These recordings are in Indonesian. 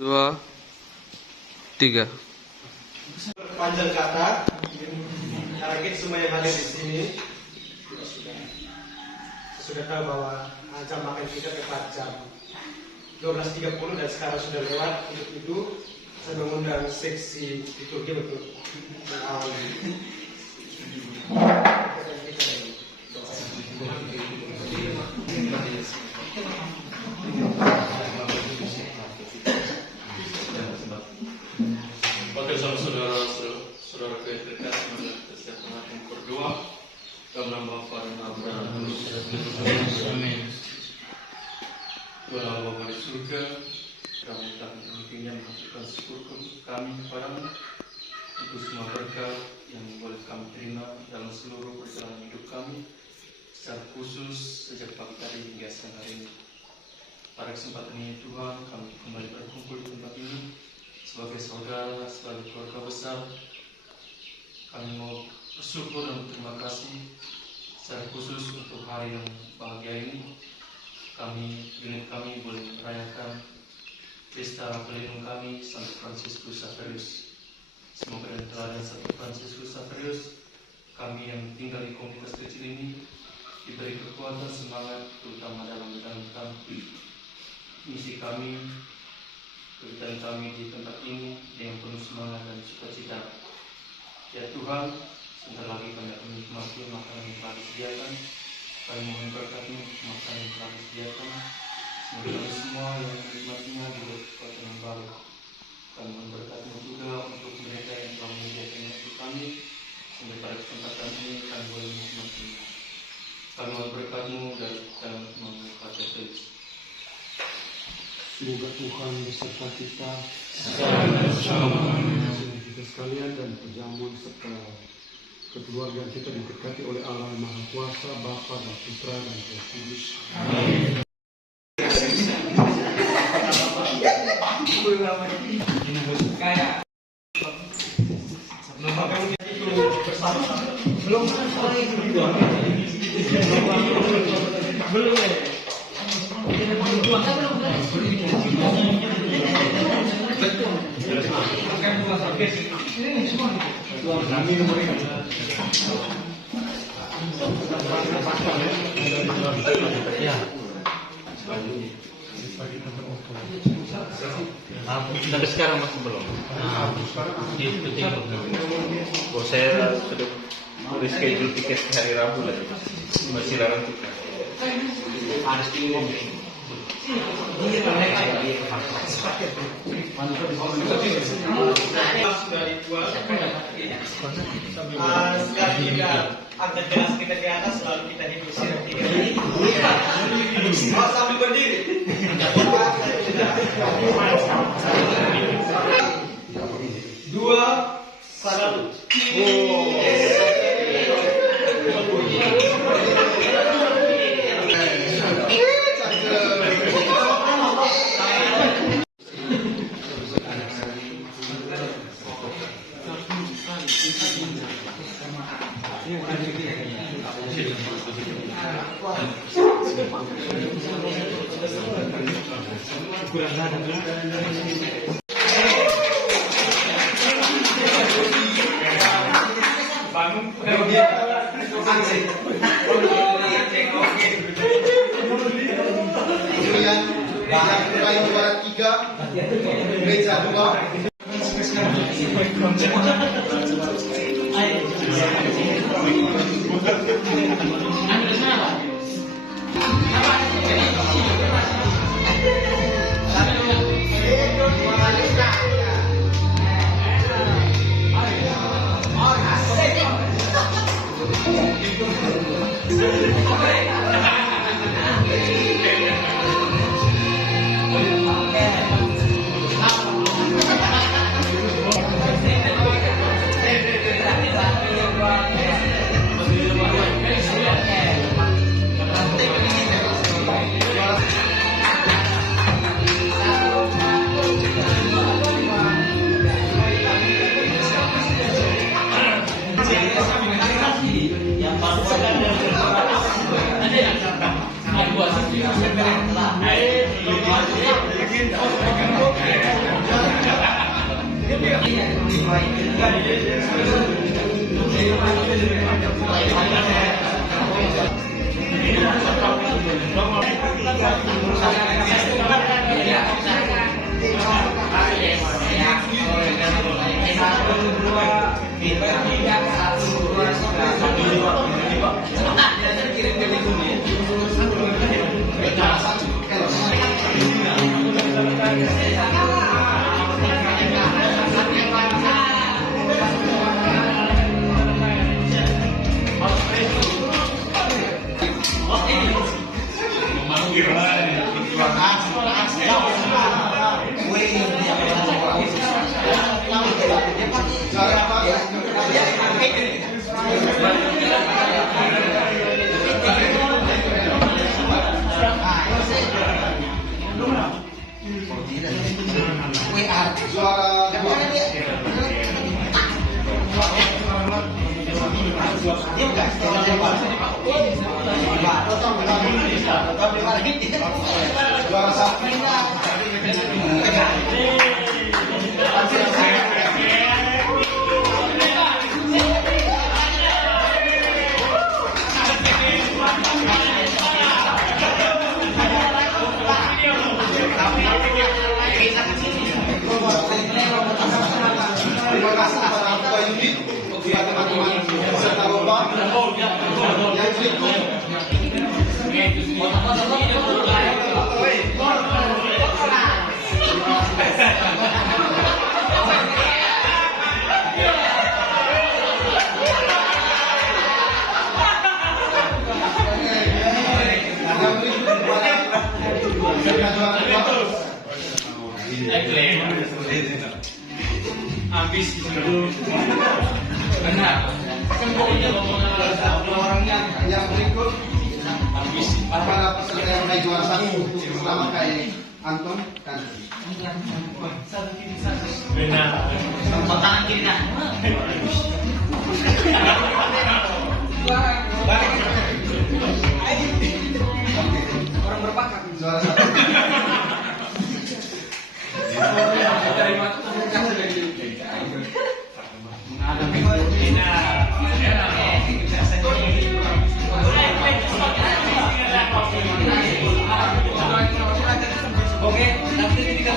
2, 3. Panjang kata, target semua yang hadir di sini sudah tahu bahwa jam makan kita tepat jam 12.30 dan sekarang sudah lewat. Untuk itu saya mengundang seksi liturgi untuk mengawali. Oke, saudara yang terdekat, mari kita siapkan yang berdoa dalam nama Bapa dan Anak dan Roh Kudus. Amin. Tuhan Allah Bapa di surga, kami intinya mengaturkan syukur kami kepadamu untuk semua berkat yang boleh kami terima dalam seluruh perjalanan hidup kami, secara khusus sejak pagi tadi hingga siang hari ini. Pada kesempatan ini Tuhan, kami kembali berkumpul di tempat ini sebagai saudara, sebagai keluarga besar. Kami mau bersyukur dan berterima kasih secara khusus untuk hari yang bahagia ini. Unit kami boleh merayakan pesta pelindung kami Santo Fransiskus Xaverius. Semoga dengan teladan Santo Fransiskus Xaverius, kami yang tinggal di komunitas kecil ini diberi kekuatan semangat, terutama dalam menjalankan misi kami, kegiatan kami di tempat ini yang penuh semangat dan sukacita. Ya Tuhan, sebentar lagi kami akan menikmati makanan yang telah disediakan. Kami mohon berkat-Mu untuk makanan yang telah disediakan. Semoga kami semua yang menikmatinya diberi kekuatan yang baru. Kami mohon berkat-Mu juga untuk mereka yang telah menyediakan untuk kami. Sampai pada kesempatan ini kami boleh menikmatinya. Kami mohon berkat-Mu dalam nama Yesus. Semoga Tuhan beserta kita, kita sekalian dan penjamun serta keluarga kita diberkati oleh Allah Maha Kuasa, Bapa dan Putra dan Roh Kudus. Amin. Sampai sekarang masih belum. Saya sudah reschedule tiket hari Rabu lagi. Masih larang tiket. Sekali kita angkat gelas kita ke atas, lalu kita diusir 3 kali. Sambil berdiri. 2, 1. Gereja 2. Terima kasih kepada Pak Yudi, kepada teman-teman serta Bapak yang berikut. Ambis benar. Yang berikut para peserta yang naik juara satu pertama kayak Anton dan Benar. Tangan kiri kan. Orang berbakat. juara satu. Oke, nanti kita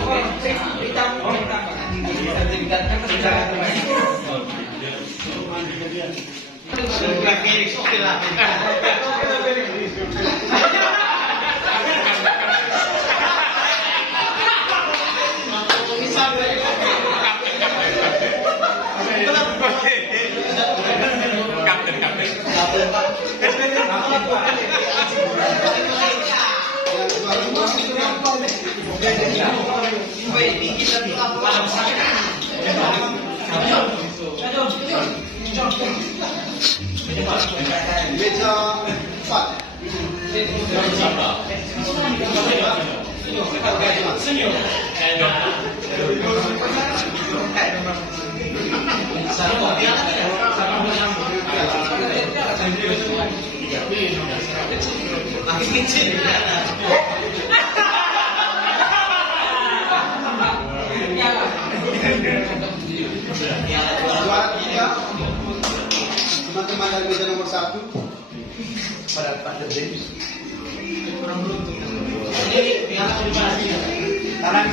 Meja 4. Teman-teman dari meja nomor 1 pada Pak Dedeng. kurang beruntung. Ini piala pribadi. Sekarang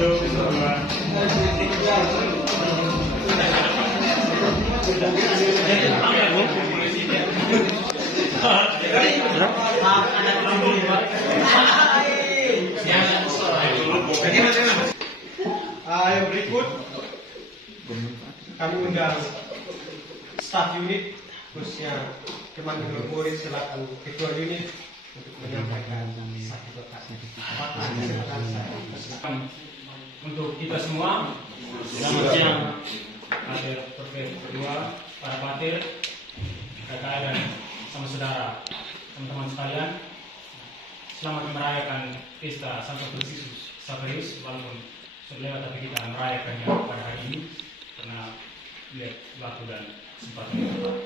Ada kurang dulu, Pak. Yang berikut kami undang staf unit khususnya teman murid selaku ketua unit untuk menyampaikan satu untuk kita semua. Selamat siang hadir perfect kedua, para patir, kakak dan sama saudara, teman-teman sekalian. Selamat merayakan pesta Santo Franciscus Xaverius, walaupun sudah lewat tapi kita merayakannya pada hari ini karena lihat waktu dan kesempatan yang tepat.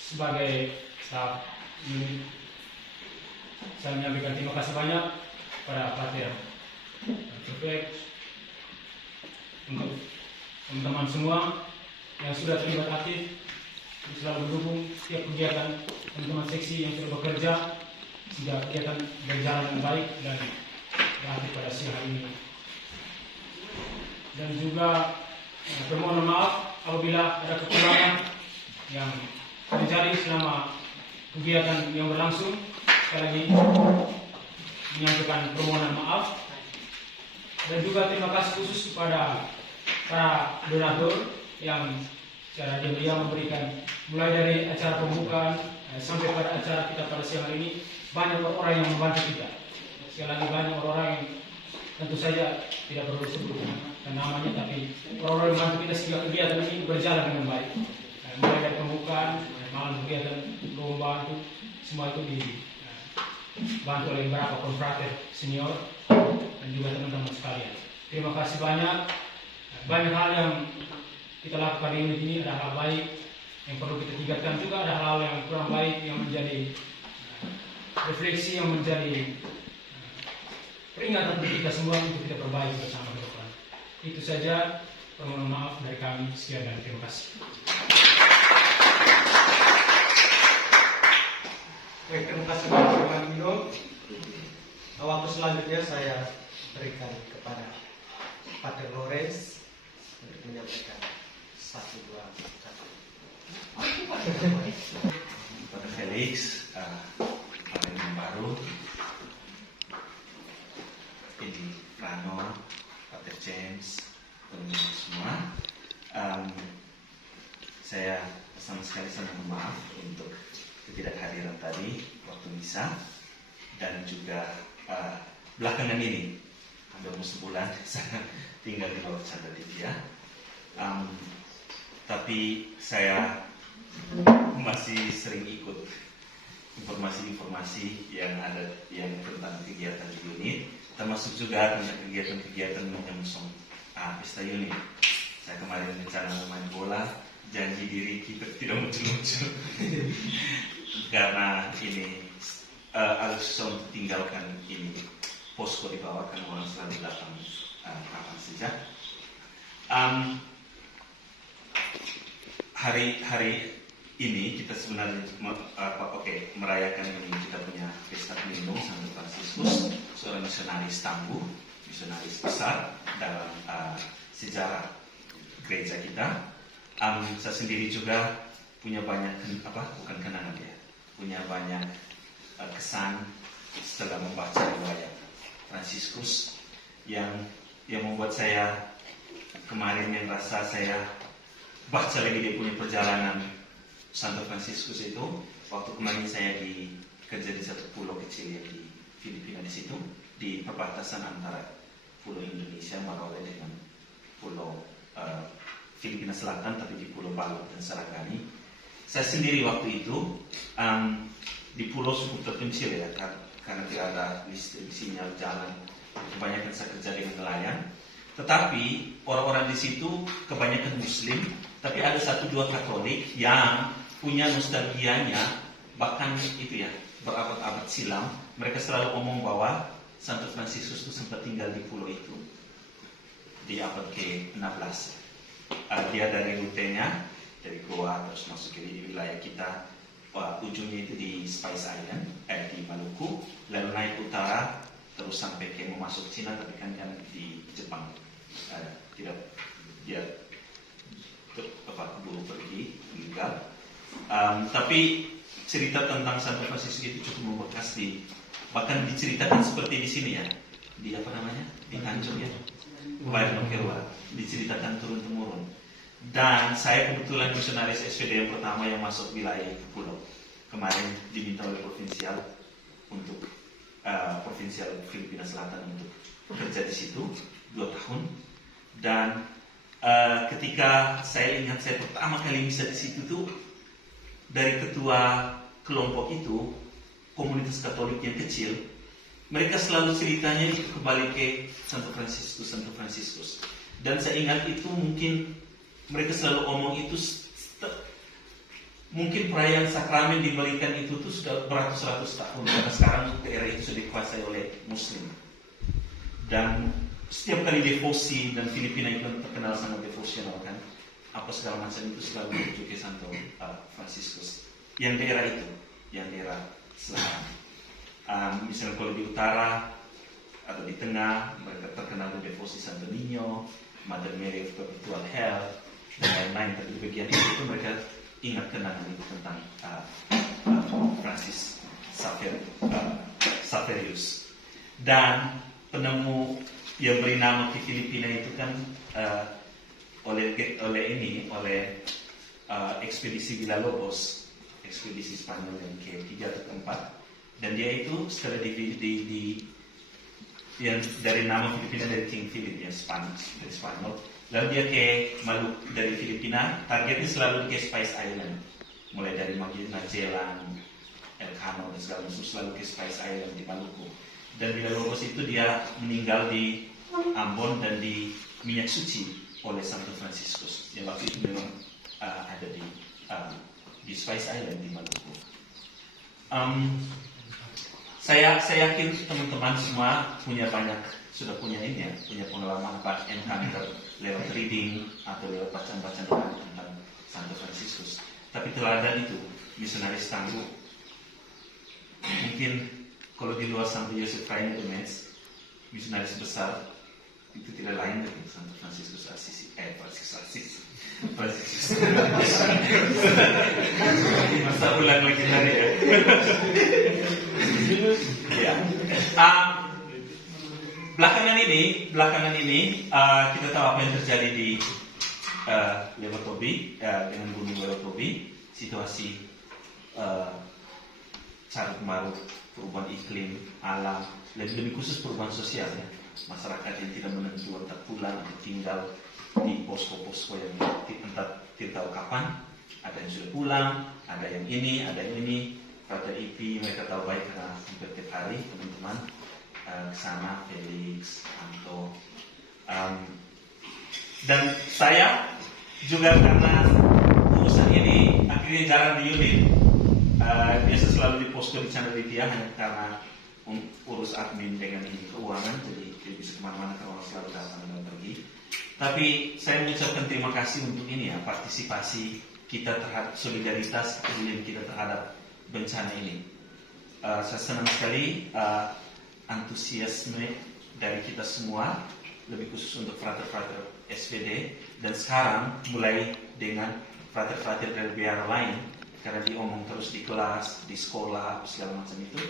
Sebagai staf unit, saya menyampaikan terima kasih banyak pada patir perfect, untuk teman-teman semua yang sudah terlibat aktif, yang selalu mendukung setiap kegiatan teman-teman seksi yang sudah bekerja sehingga kegiatan berjalan dengan baik dan berakhir pada siang hari ini. Dan juga permohonan maaf apabila ada kekurangan yang terjadi selama kegiatan yang berlangsung. Sekali lagi menyampaikan permohonan maaf. Dan juga terima kasih khusus kepada para donatur yang secara diam-diam memberikan mulai dari acara pembukaan sampai pada acara kita pada siang hari ini. Banyak orang yang membantu kita. Sekali lagi banyak orang yang tentu saja tidak perlu disebutkan namanya, tapi orang-orang yang membantu kita sehingga kegiatan ini berjalan dengan baik. Mulai dari pembukaan, malam kegiatan lomba itu semua itu dibantu oleh beberapa konfrater senior dan juga teman-teman sekalian. Terima kasih banyak. Banyak hal yang kita lakukan di unit ini, ada hal baik yang perlu kita tingkatkan, juga ada hal yang kurang baik yang menjadi refleksi, yang menjadi peringatan bagi kita semua untuk kita perbaiki bersama ke depan. Itu saja, permohonan maaf dari kami. Sekian dan terima kasih. Baik, terima kasih Pak Mino. Waktu selanjutnya saya berikan kepada Pater Lawrence untuk menyampaikan satu dua kata. Pater Felix, pater yang baru, ini Rano, Pater James, teman-teman semua. Saya sama sekali sangat maaf untuk ketidakhadiran tadi waktu misa, dan juga belakangan ini hampir sebulan saya tinggal di bawah Chandra Divya, tapi saya masih sering ikut informasi-informasi yang ada yang tentang kegiatan di unit, termasuk juga tentang kegiatan-kegiatan menyongsong pesta unit. Saya kemarin rencana main bola, janji diri kita tidak muncul-muncul karena ini harus tinggalkan ini posko di bawah, kan orang selalu datang kapan saja. Hari ini kita sebenarnya merayakan ini, kita punya pesta pelindung Santo Franciscus, seorang misionaris tangguh, misionaris besar dalam sejarah gereja kita. Saya sendiri juga punya banyak bukan kenangan ya, punya banyak kesan setelah membaca riwayat Franciscus yang membuat saya kemarin yang rasa saya baca lagi dia punya perjalanan Santo Franciscus itu. Waktu kemarin saya kerja di satu pulau kecil yang di Filipina, di situ di perbatasan antara pulau Indonesia Marawi dengan pulau Filipina Selatan, tapi di Pulau Balut dan Sarangani. Saya sendiri waktu itu di pulau cukup terpencil ya, karena tidak ada listrik, sinyal, jalan. Kebanyakan saya kerja dengan nelayan. Tetapi orang-orang di situ kebanyakan Muslim, tapi ada 1-2 Katolik yang punya nostalgianya, bahkan itu ya berabad-abad silam. Mereka selalu ngomong bahwa Santo Franciscus itu sempat tinggal di pulau itu di abad ke-16. Dia dari rutenya dari Goa terus masuk ke wilayah kita, ujungnya itu di Spice Island, di Maluku, lalu naik utara terus terus sampai ke mau masuk Cina, tapi kan di Jepang tidak dia keburu pergi meninggal. Tapi cerita tentang Santo Fransiskus itu cukup membekas bahkan diceritakan seperti di sini ya, di apa namanya, di Tanjung ya, Bayer Nokerwa, diceritakan turun temurun. Dan saya kebetulan misionaris SVD yang pertama yang masuk wilayah Pulau. Kemarin diminta oleh provinsial untuk provinsial Filipina Selatan untuk bekerja di situ 2 tahun. Dan ketika saya ingat saya pertama kali bisa di situ tuh, dari ketua kelompok itu, komunitas Katolik yang kecil, mereka selalu ceritanya itu kembali ke Santo Fransiskus. Dan saya ingat itu mungkin mereka selalu omong itu, mungkin perayaan sakramen diberikan itu tuh sudah beratus-ratus tahun, karena sekarang daerah itu sudah dikuasai oleh Muslim. Dan setiap kali devosi, dan Filipina itu terkenal sangat devosional kan, apa segala macam itu selalu menuju ke Santo Fransiskus. Yang daerah itu, yang daerah selatan. Misalnya kalau di utara atau di tengah, mereka terkenal dengan devosi Santo Niño, Mother Mary of Perpetual Health, dan lain-lain. Tapi di bagian itu mereka ingat kenangan itu tentang Francis Xaverius. Dan penemu yang beri nama ke Filipina itu kan oleh ekspedisi Villalobos, ekspedisi Spanyol yang ke-3 atau ke-4, dan dia itu setelah yang dari nama Filipina dari King Philip yang dari Spanyol, lalu dia ke Maluku dari Filipina, targetnya selalu ke Spice Island, mulai dari Magellan, Elcano dan segala macam, selalu ke Spice Island di Maluku. Dan Villalobos itu dia meninggal di Ambon dan di Minyak Suci oleh Santo Fransiskus yang waktu itu memang ada di Spice Island di Maluku. Saya yakin teman-teman semua sudah punya ini ya, punya pengalaman encounter lewat reading atau lewat bacaan-bacaan tentang Santo Fransiskus. Tapi teladan itu, misionaris tangguh, mungkin kalau di luar Santo Yosef Rainer de Metz, misionaris besar, itu tidak lain dari Santo Fransiskus Assisi. Masa ulang lagi tadi ya. Ya. Belakangan ini kita tahu apa yang terjadi di Lewotobi dengan Gunung Lewotobi, situasi carut marut, perubahan iklim, alam, dan lebih khusus perubahan sosial ya. Masyarakat yang tidak menentu entah pulang atau tinggal di posko-posko yang entah tidak tahu kapan. Ada yang sudah pulang, ada yang ini, Frater IP mereka tahu baik karena hampir tiap hari teman-teman kesana, Felix, Anto, dan saya juga karena urusan ini akhirnya jarang di unit. Biasa selalu di posko di Chandra hanya karena urus admin dengan keuangan, jadi bisa kemana-mana kalau selalu datang dan pergi. Tapi saya mengucapkan terima kasih untuk ini ya, partisipasi kita terhadap solidaritas kepedulian kita terhadap bencana ini. Saya senang sekali antusiasme dari kita semua, lebih khusus untuk frater-frater SVD, dan sekarang mulai dengan frater-frater dari biara lain, karena diomong terus di kelas, di sekolah, segala macam itu.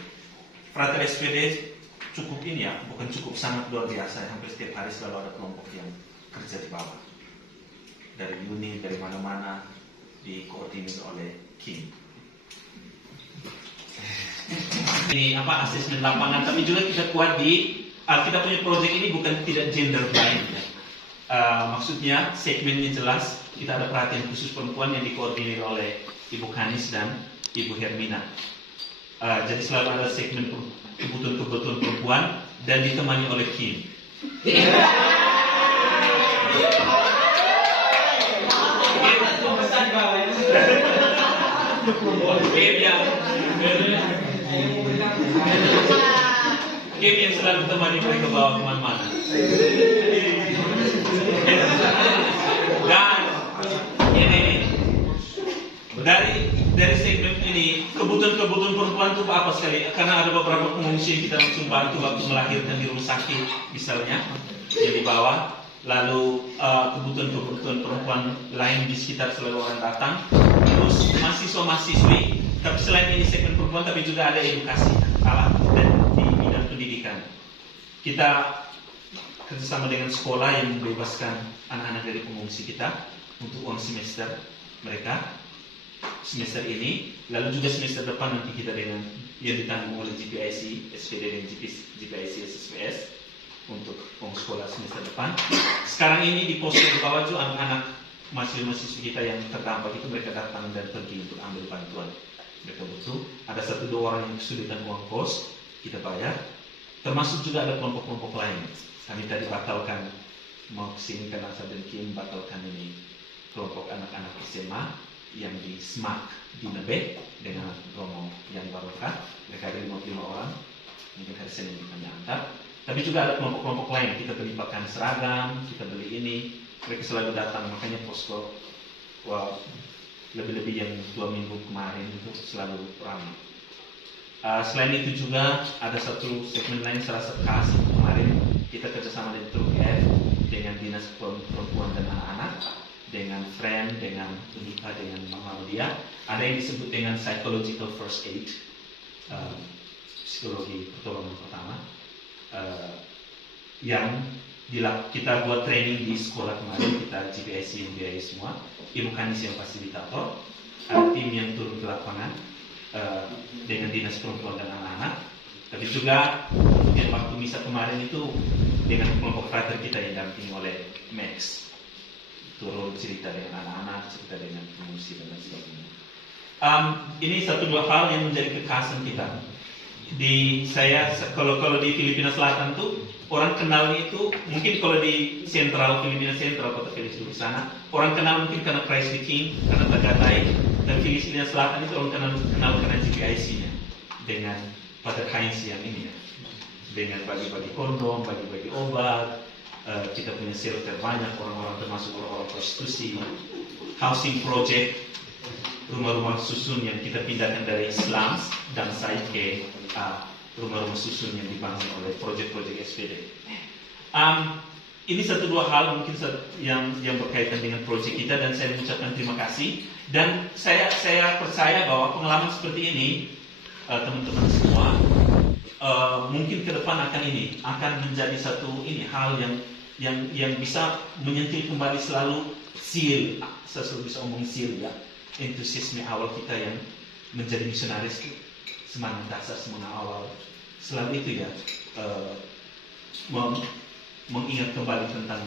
Frater SVD cukup ini ya, bukan cukup, sangat luar biasa. Hampir setiap hari selalu ada kelompok yang kerja di bawah. Dari uni, dari mana-mana, dikoordinir oleh Kim. Ini asesmen lapangan, tapi juga kita kuat kita punya proyek ini bukan tidak gender blind ya. Maksudnya segmennya jelas, kita ada perhatian khusus perempuan yang dikoordinir oleh Ibu Kanis dan Ibu Hermina. Jadi selalu ada segmen kebutuhan perempuan dan ditemani oleh Kim. Kim yang selalu temani mereka bawa kemana-mana. Dan ini dari segmen ini kebutuhan perempuan itu apa sekali? Karena ada beberapa pengungsi yang kita langsung bantu waktu melahirkan di rumah sakit misalnya yang di bawah. Lalu kebutuhan perempuan lain di sekitar selalu orang datang. Terus mahasiswa-mahasiswi. Tapi selain ini segmen perempuan, tapi juga ada edukasi alat dan di bidang pendidikan. Kita kerjasama dengan sekolah yang membebaskan anak-anak dari pengungsi kita untuk uang semester mereka semester ini, lalu juga semester depan nanti kita dengan yang ditanggung oleh GPIC, SPD dan GPIC SSPS untuk uang sekolah semester depan. Sekarang ini di posko di bawah itu anak-anak mahasiswa kita yang terdampak itu mereka datang dan pergi untuk ambil bantuan. Mereka butuh, ada 1-2 orang yang kesulitan uang kos, kita bayar. Termasuk juga ada kelompok-kelompok lain. Kami tadi batalkan, mau kesini karena saya dan Kim batalkan ini kelompok anak-anak SMA yang di SMAK di Nebek dengan Romo yang Barokah. Mereka ada 55 orang, mungkin hari Senin kita antar. Tapi juga ada kelompok-kelompok lain, kita beli pakaian seragam, kita beli ini, mereka selalu datang, makanya posko lebih-lebih yang 2 minggu kemarin itu selalu ramai. Selain itu juga ada satu segmen lain serasa khas kemarin kita kerjasama dengan TRUF dengan Dinas Perempuan dan Anak-anak, dengan Friend, dengan Unika, dengan Mama Dia. Ada yang disebut dengan Psychological First Aid, psikologi pertolongan pertama, yang kita buat training di sekolah kemarin, kita GPIC yang biayai semua, Ibu Kanis yang fasilitator, ada tim yang turun ke lapangan dengan Dinas Perempuan dan Anak-anak, tapi juga yang waktu misa kemarin itu dengan kelompok frater kita yang dampingi oleh Max, turun cerita dengan anak-anak, cerita dengan pengungsi dan lain sebagainya. Ini 1-2 hal yang menjadi kekhasan kita. Kalau di Filipina Selatan tuh orang kenalnya itu mungkin kalau di Sentral Filipina Sentral kota Felis di sana orang kenal mungkin karena Christ the King, karena Tagaytay, dan Filipina Selatan itu orang kenal karena GPIC-nya dengan Father Heinz yang ini ya, dengan bagi-bagi kondom, bagi-bagi obat. Kita punya shelter banyak, orang-orang termasuk orang-orang prostitusi, housing project, rumah-rumah susun yang kita pindahkan dari Islam dan saya ke rumah-rumah susun yang dibangun oleh proyek-proyek SPD. Ini 1-2 hal mungkin yang berkaitan dengan proyek kita dan saya mengucapkan terima kasih. Dan saya percaya bahwa pengalaman seperti ini teman-teman semua mungkin ke depan akan menjadi satu hal yang bisa menyentuh kembali selalu seal, saya selalu bisa omong seal ya, entusiasme awal kita yang menjadi misionaris, semangat dasar semangat awal selalu itu ya, mengingat kembali tentang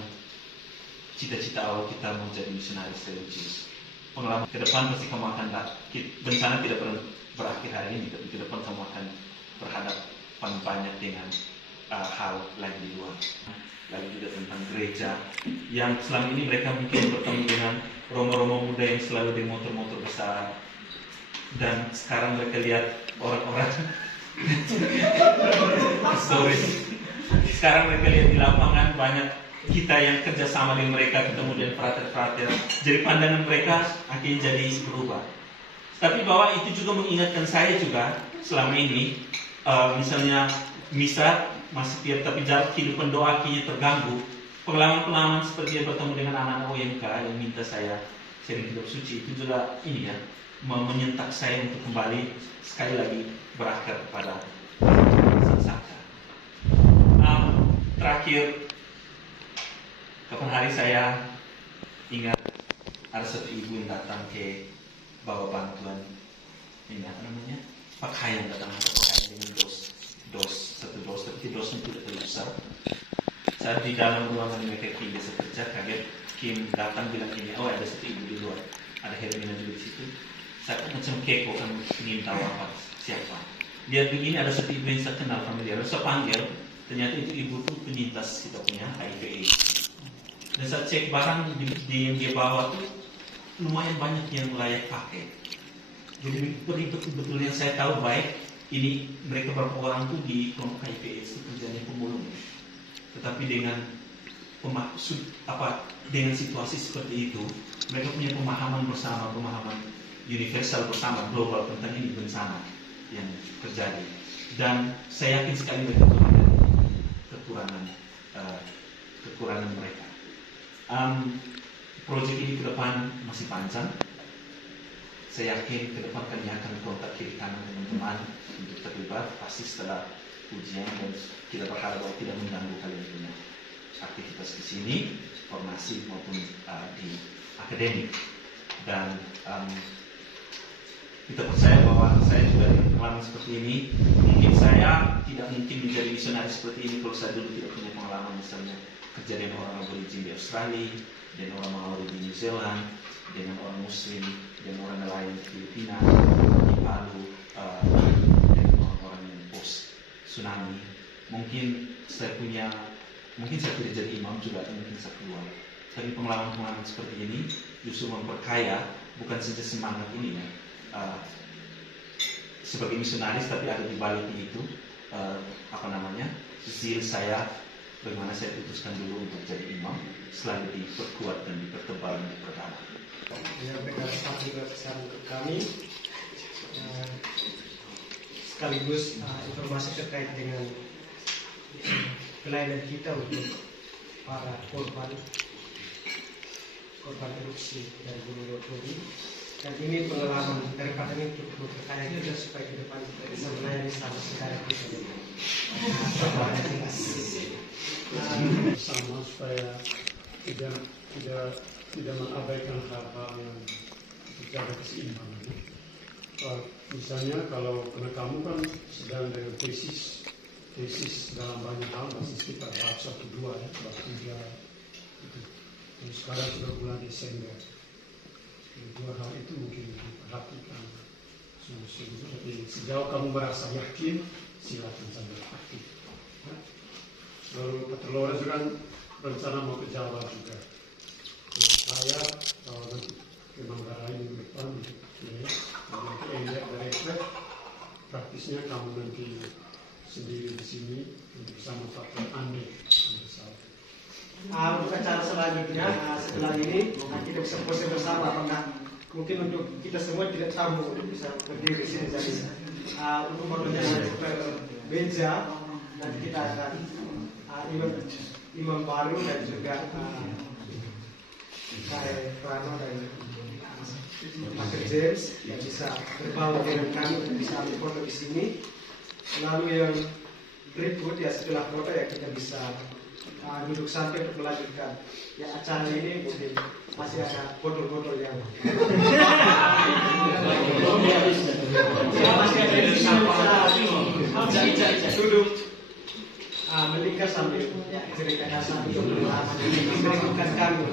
cita-cita awal kita menjadi misionaris religius. Pengalaman ke depan pasti kamu akan bencana tidak pernah berakhir hari ini, tapi ke depan kamu akan berhadapan banyak dengan hal lain di luar. Lalu juga tentang gereja yang selama ini mereka mungkin bertemu dengan romo-romo muda yang selalu di motor-motor besar, dan sekarang mereka lihat orang-orang stories. Sekarang mereka lihat di lapangan banyak kita yang kerjasama dengan mereka, ketemu dengan frater-frater. Jadi pandangan mereka akhirnya jadi berubah. Tapi bahwa itu juga mengingatkan saya juga selama ini, misalnya misa masih tiap, tapi jarak kehidupan doa akhirnya terganggu. Pengalaman-pengalaman seperti yang bertemu dengan anak-anak OMK yang minta saya sering hidup suci itu juga ini ya, menyentak saya untuk kembali sekali lagi berakar kepada Saka. Terakhir, kapan hari saya ingat ada satu ibu yang datang ke bawa bantuan ini apa namanya, pakaian, datang pakaian dengan satu dos, tapi dosnya tidak terlalu besar. Saat di dalam ruangan mereka Kim biasa kerja, kaget Kim datang bilang ini, oh ada satu ibu di luar, ada Hermina juga di situ. Saya macam kepo kan ingin tahu apa siapa. Dia begini ada satu ibu yang saya kenal familiar, saya panggil, ternyata itu ibu tuh penyintas kita punya HIV/AIDS. Dan saya cek barang yang dia bawa tuh lumayan banyak yang layak pakai. Jadi betul yang saya tahu baik, ini mereka beberapa orang tuh di kelompok HIV/AIDS itu kerjanya pemulung. Tetapi dengan dengan situasi seperti itu, mereka punya pemahaman bersama, pemahaman universal bersama global tentang ini bencana yang terjadi. Dan saya yakin sekali mereka kekurangan mereka. Proyek ini ke depan masih panjang. Saya yakin ke depan kami akan kontak kiri kanan teman-teman untuk terlibat pasti setelah ujian, dan kita berharap bahwa tidak mengganggu kalian punya aktivitas di sini, formasi maupun di akademik. Dan kita percaya bahwa saya juga dengan pengalaman seperti ini, mungkin saya tidak mungkin menjadi misionaris seperti ini kalau saya dulu tidak punya pengalaman misalnya kerja dengan orang aborigin di Australia, dengan orang Maori di New Zealand, dengan orang Muslim, dengan orang nelayan di Filipina, di Palu, dengan orang-orang yang post tsunami. Mungkin saya tidak jadi imam juga, atau mungkin saya keluar. Tapi pengalaman-pengalaman seperti ini justru memperkaya bukan saja semangat ini ya, sebagai misionaris, tapi ada di balik itu zeal saya bagaimana saya putuskan dulu untuk jadi imam, selalu diperkuat dan dipertebal dan diperdalam. Menyampaikan satu pesan untuk kami, sekaligus informasi terkait dengan pelayanan kita untuk para korban erupsi dari Gunung Lopori. Dan ini pengalaman daripada ini cukup berkaya juga supaya ke depan kita bisa melayani sama saudara kita. Sama supaya tidak mengabaikan hal-hal yang menjaga keseimbangan. Misalnya kalau karena kamu kan sedang dengan tesis dalam banyak hal, masih sekitar bab 1-2 ya, bab 3 itu. Dan sekarang sudah bulan Desember. Dua hal itu mungkin diperhatikan sungguh-sungguh. Jadi sejauh kamu merasa yakin, silakan sambil aktif. Ya. Lalu Pak Lores kan rencana mau ke Jawa juga. Nah, saya kalau nanti ke Manggarai minggu depan, nanti lihat dari praktisnya kamu nanti sendiri di sini untuk bersama Pak Andi. Untuk acara selanjutnya setelah ini kita bisa pose bersama, apakah mungkin untuk kita semua tidak tamu untuk bisa berdiri di sini. Jadi untuk fotonya nanti beja, nanti kita akan imam baru dan juga Prano dan Pak James yang bisa berbaur dengan kami untuk bisa ambil foto di sini. Lalu yang berikut ya setelah foto ya kita bisa duduk santai untuk melanjutkan ya acara ini. Mungkin masih ada botol-botol yang duduk melingkar sambil cerita kasar untuk merindukan kami.